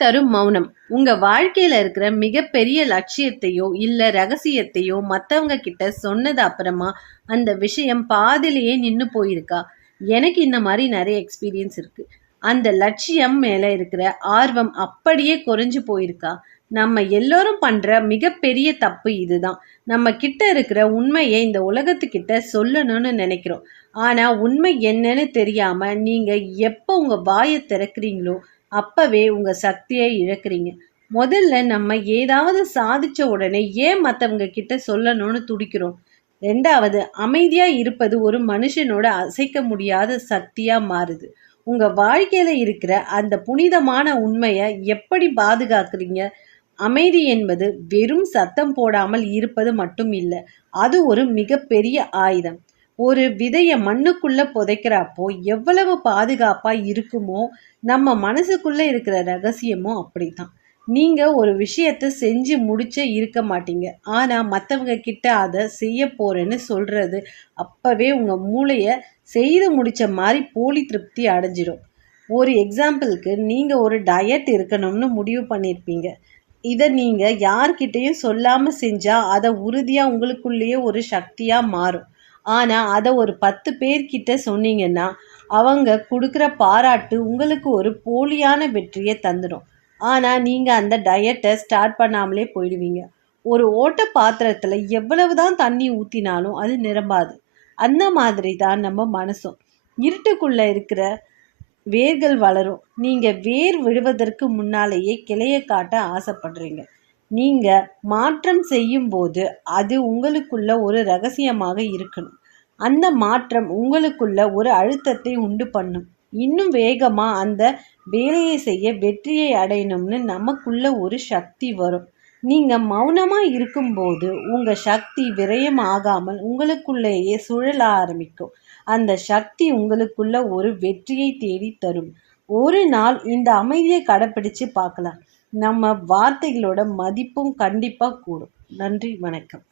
தரும் மௌனம். உங்க வாழ்க்கையில இருக்கிற மிகப்பெரிய லட்சியத்தையோ இல்ல ரகசியத்தையோ மத்தவங்க கிட்ட சொன்னது அப்புறமா அந்த விஷயம் பாதியிலேயே நின்னு போயிருக்கா? எனக்கு இந்த மாதிரி நிறைய எக்ஸ்பீரியன்ஸ் இருக்கு. அந்த லட்சியம் மேல இருக்கிற ஆர்வம் அப்படியே குறைஞ்சு போயிருக்கா? நம்ம எல்லோரும் பண்ற மிகப்பெரிய தப்பு இதுதான். நம்ம கிட்ட இருக்கிற உண்மையை இந்த உலகத்துக்கிட்ட சொல்லணும்னு நினைக்கிறோம். ஆனா உண்மை என்னன்னு தெரியாம நீங்க எப்ப உங்க வாயை திறக்கிறீங்களோ அப்பவே உங்க சக்தியை இழக்கிறீங்க. முதல்ல நம்ம ஏதாவது சாதிச்ச உடனே ஏன் மத்தவங்க கிட்ட சொல்லணும்னு துடிக்கிறோம்? ரெண்டாவது, அமைதியா இருப்பது ஒரு மனுஷனோட அசைக்க முடியாத சக்தியா மாறுது. உங்க வாழ்க்கையில இருக்கிற அந்த புனிதமான உண்மையை எப்படி பாதுகாக்கிறீங்க? அமைதி என்பது வெறும் சத்தம் போடாமல் இருப்பது மட்டும் இல்லை, அது ஒரு மிகப்பெரிய ஆயுதம். ஒரு விதைய மண்ணுக்குள்ள புதைக்கிறப்போ எவ்வளவு பாதுகாப்பா இருக்குமோ, நம்ம மனசுக்குள்ள இருக்கிற ரகசியமும் அப்படித்தான். நீங்க ஒரு விஷயத்த செஞ்சு முடிச்சே இருக்க மாட்டீங்க. ஆனா மத்தவங்க கிட்ட அதை செய்ய போறேன்னு சொல்றது அப்பவே உங்க மூளைய செய்து முடிச்ச மாதிரி போலி திருப்தி அடைஞ்சிடும். ஒரு எக்ஸாம்பிளுக்கு, நீங்க ஒரு டயட் இருக்கணும்னு முடிவு பண்ணியிருப்பீங்க. இதை நீங்க யார்கிட்டயும் சொல்லாம செஞ்சா அதை உறுதியா உங்களுக்குள்ளேயே ஒரு சக்தியா மாறும். ஆனா அதை ஒரு 10 பேர்கிட்ட சொன்னீங்கன்னா அவங்க கொடுக்குற பாராட்டு உங்களுக்கு ஒரு போலியான வெற்றியை தந்துடும். ஆனா நீங்க அந்த டயட்டை ஸ்டார்ட் பண்ணாமலே போயிடுவீங்க. ஒரு ஓட்ட பாத்திரத்துல எவ்வளவுதான் தண்ணி ஊத்தினாலும் அது நிரம்பாது. அந்த மாதிரி தான் நம்ம மனசும். இருட்டுக்குள்ள இருக்கிற வேர்கள் வளரும். நீங்க வேர் விழுவதற்கு முன்னாலேயே கிளையை காட்ட ஆசைப்படுறீங்க. நீங்க மாற்றம் செய்யும் போது அது உங்களுக்குள்ள ஒரு ரகசியமாக இருக்கணும். அந்த மாற்றம் உங்களுக்குள்ள ஒரு அழுத்தத்தை உண்டு பண்ணும். இன்னும் வேகமா அந்த வேலையை செய்ய வெற்றியை அடையணும்னு நமக்குள்ள ஒரு சக்தி வரும். நீங்க மௌனமா இருக்கும்போது உங்க சக்தி விரயம் ஆகாமல் உங்களுக்குள்ளேயே சுழல ஆரம்பிக்கும். அந்த சக்தி உங்களுக்குள்ள ஒரு வெற்றியை தேடி தரும். ஒரு நாள் இந்த அமைதியை கடைப்பிடிச்சு பார்க்கலாம். நம்ம வார்த்தைகளோட மதிப்பும் கண்டிப்பா கூடும். நன்றி, வணக்கம்.